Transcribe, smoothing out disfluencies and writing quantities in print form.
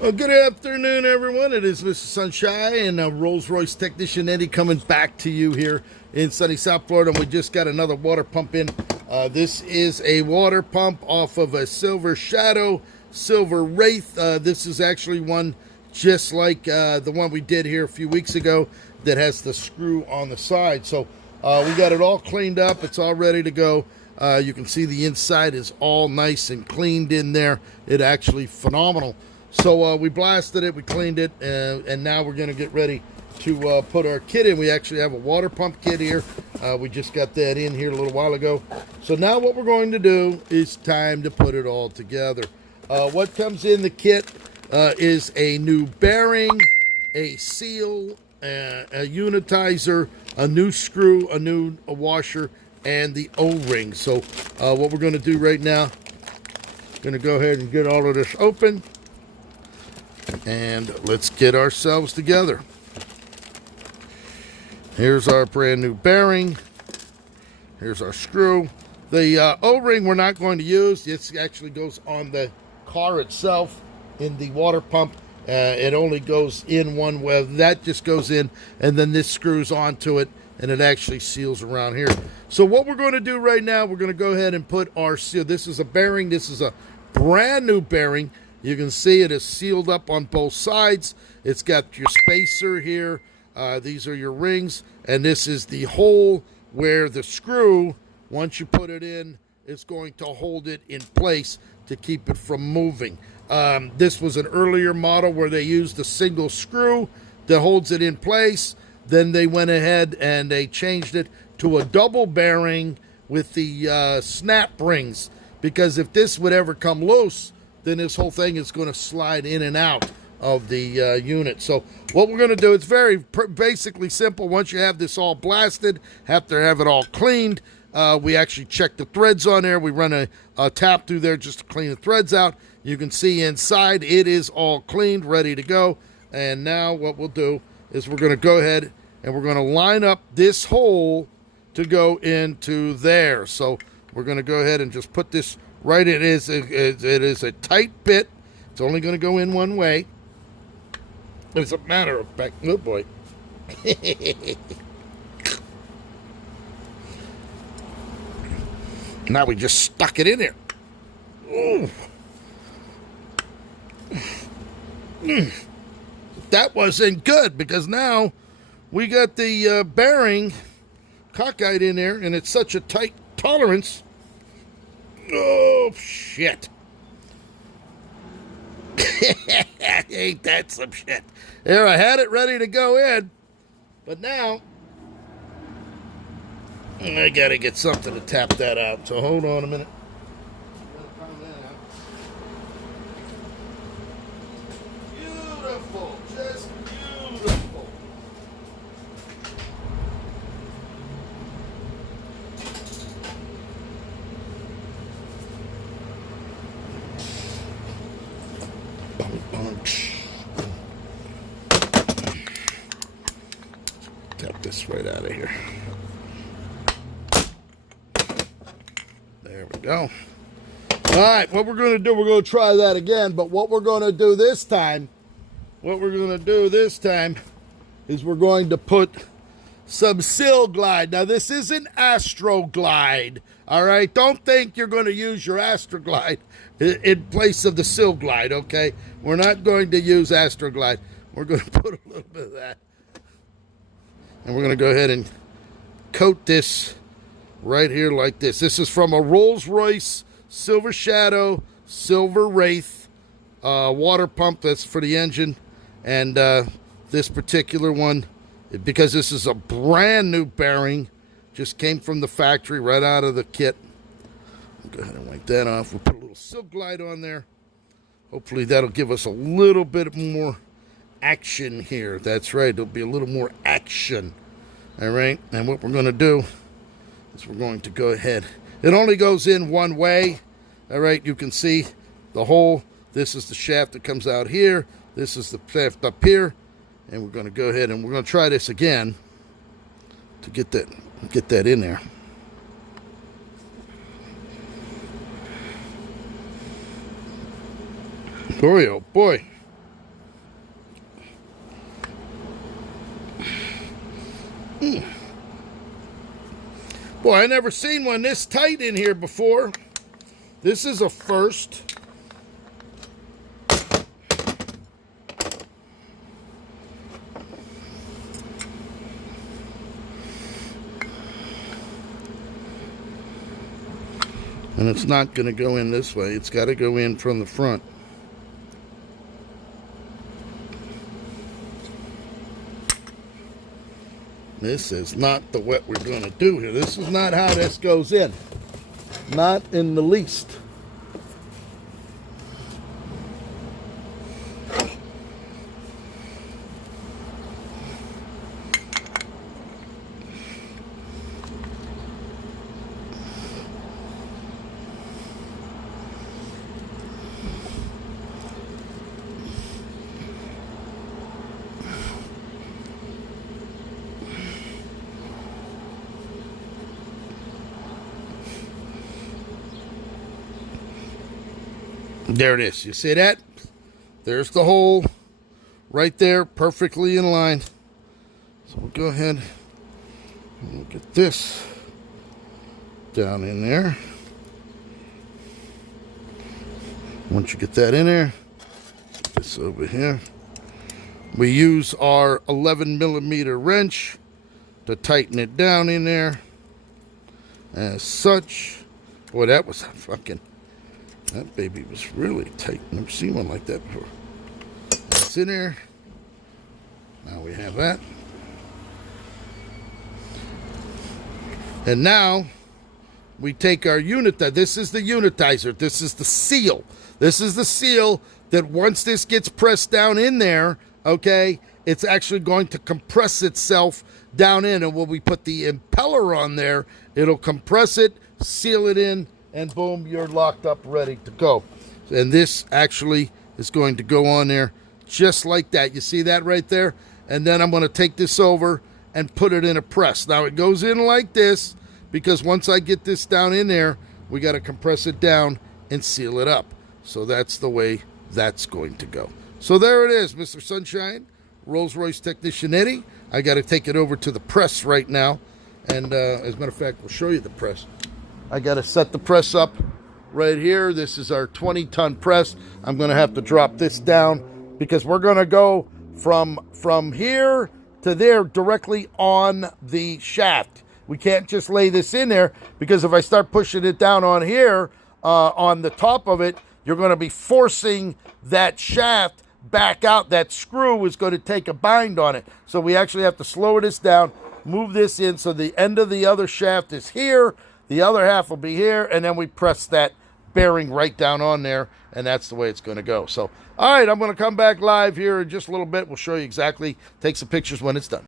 Well, good afternoon, everyone. It is Mr. Sunshine and Rolls-Royce technician Eddie coming back to you here in sunny South Florida. And we just got another water pump in. This is a water pump off of a Silver Shadow, Silver Wraith. This is actually one just like the one we did here a few weeks ago that has the screw on the side. So we got it all cleaned up. It's all ready to go. You can see the inside is all nice and cleaned in there. It actually phenomenal. So we blasted it, we cleaned it, and now we're going to get ready to put our kit in. We actually have a water pump kit here. We just got that in here a little while ago. So now what we're going to do is time to put it all together. What comes in the kit is a new bearing, a seal, a unitizer, a new screw, a new washer, and the O-ring. So what we're going to do right now, going to go ahead and get all of this open. And let's get ourselves together. Here's our brand new bearing. Here's our screw. The O-ring we're not going to use. This actually goes on the car itself in the water pump. It only goes in one way. That just goes in, and then this screws onto it, and it actually seals around here. So what we're going to do right now, we're going to go ahead and put our seal. This is a bearing. This is a brand new bearing. You can see it is sealed up on both sides. It's got your spacer here. These are your rings. And this is the hole where the screw, once you put it in, it's going to hold it in place to keep it from moving. This was an earlier model where they used a single screw that holds it in place. Then they went ahead and they changed it to a double bearing with the snap rings. Because if this would ever come loose, then this whole thing is going to slide in and out of the unit. So what we're going to do, it's very basically simple. Once you have this all blasted, have to have it all cleaned. We actually check the threads on there. We run a tap through there just to clean the threads out. You can see inside it is all cleaned, ready to go. And now what we'll do is we're going to go ahead and we're going to line up this hole to go into there. So we're going to go ahead and just put this right. It is a tight bit. It's only going to go in one way. As a matter of fact, oh boy. Now we just stuck it in there. Ooh. That wasn't good because now we got the bearing cockeyed in there, and it's such a tight tolerance. Oh, shit. Ain't that some shit? There, I had it ready to go in, but now I gotta get something to tap that out. So hold on a minute. Beautiful, just beautiful. Tap this right out of here. There we go. All right, what we're going to do, we're going to try that again, but what we're going to do this time, is we're going to put some Sil Glide. Now, this isn't Astro Glide, all right? Don't think you're going to use your Astro Glide in place of the Sil Glide, okay? We're not going to use Astro Glide. We're going to put a little bit of that. And we're going to go ahead and coat this right here like this. This is from a Rolls-Royce Silver Shadow, Silver Wraith water pump. That's for the engine. And this particular one, because this is a brand new bearing, just came from the factory right out of the kit. I'll go ahead and wipe that off. We'll put a little Silk Glide on there. Hopefully that'll give us a little bit more action here. That's right. There'll be a little more action. All right. And what we're going to do is we're going to go ahead. It only goes in one way. All right. You can see the hole. This is the shaft that comes out here. This is the shaft up here. And we're going to go ahead and we're going to try this again to get that in there. Boy, oh boy. Boy, I never seen one this tight in here before. This is a first. And it's not going to go in this way. It's got to go in from the front. This is not what we're going to do here. This is not how this goes in. Not in the least. There it is. You see that? There's the hole right there, perfectly in line. So we'll go ahead and get this down in there. Once you get that in there, get this over here. We use our 11mm wrench to tighten it down in there as such. Boy, that was fucking... That baby was really tight. Never seen one like that before. That's in there. Now we have that. And now we take our unitizer. This is the unitizer. This is the seal. This is the seal that once this gets pressed down in there, okay, it's actually going to compress itself down in. And when we put the impeller on there, it'll compress it, seal it in, and boom, you're locked up, ready to go. And this actually is going to go on there just like that. You see that right there? And then I'm going to take this over and put it in a press. Now it goes in like this because once I get this down in there, we got to compress it down and seal it up. So that's the way that's going to go. So there it is, Mr. Sunshine, Rolls-Royce Technician Eddy. I got to take it over to the press right now. And as a matter of fact, we'll show you the press. I got to set the press up right here. This is our 20-ton press. I'm going to have to drop this down because we're going to go from here to there directly on the shaft. We can't just lay this in there because if I start pushing it down on here, on the top of it, you're going to be forcing that shaft back out. That screw is going to take a bind on it. So we actually have to slow this down, move this in so the end of the other shaft is here. The other half will be here, and then we press that bearing right down on there, and that's the way it's going to go. So, all right, I'm going to come back live here in just a little bit. We'll show you exactly, take some pictures when it's done.